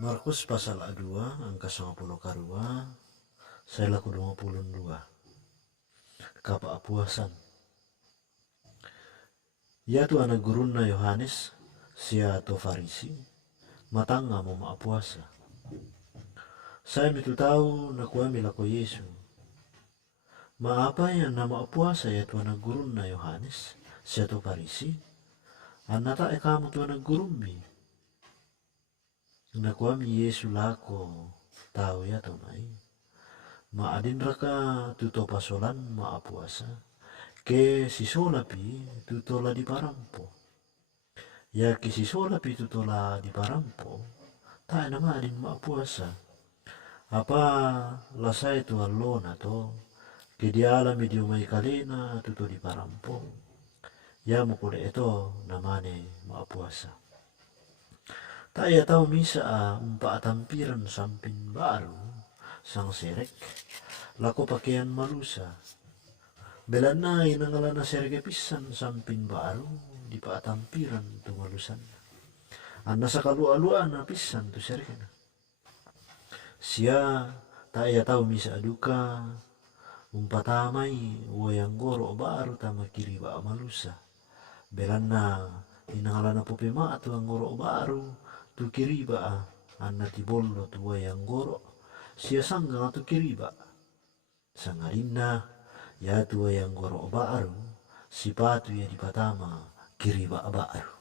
Markus pasal A2 angka 90 karua saya laku 22 kapa apuasan. Ya tu anak guruna Yohanes sia to Farisi matanga mo maapuasa. Saya mitu tahu nakuami lako Yesu. Maapa yang nama apuasa ya tu anak guruna Yohanes sia to Farisi. Anata kamu tu anak gurumi. Nakuami Yesu lako tahu ya to mai. Maadin raka tuto pasolan maapuasa. Ke sisolapi tutola di parampo. Ya ke sisolapi tutola di parampo. Tak nama adin maapuasa. Apa lasai tu allona to. Ke diala medio mai kalena tuto di parampo. Ya mukule itu namane maapuasa. Tak ya tahu misa empat tampiran samping baru sang serek lako pakaian malusa belana inangalana sereke pisan samping baru di tampiran tu malusan anna sakalu-aluana pisan tu serekena sia tak ya tahu misa duka umpatamai wayang goro baru tama kiri ba malusa belana inangalana popema tu angoro baru tu kiriba anna tibollo tu wayang goro sia sangga tu kiriba sangarina ya tu wayang goro baru sipatu ya di patama kiriba baru.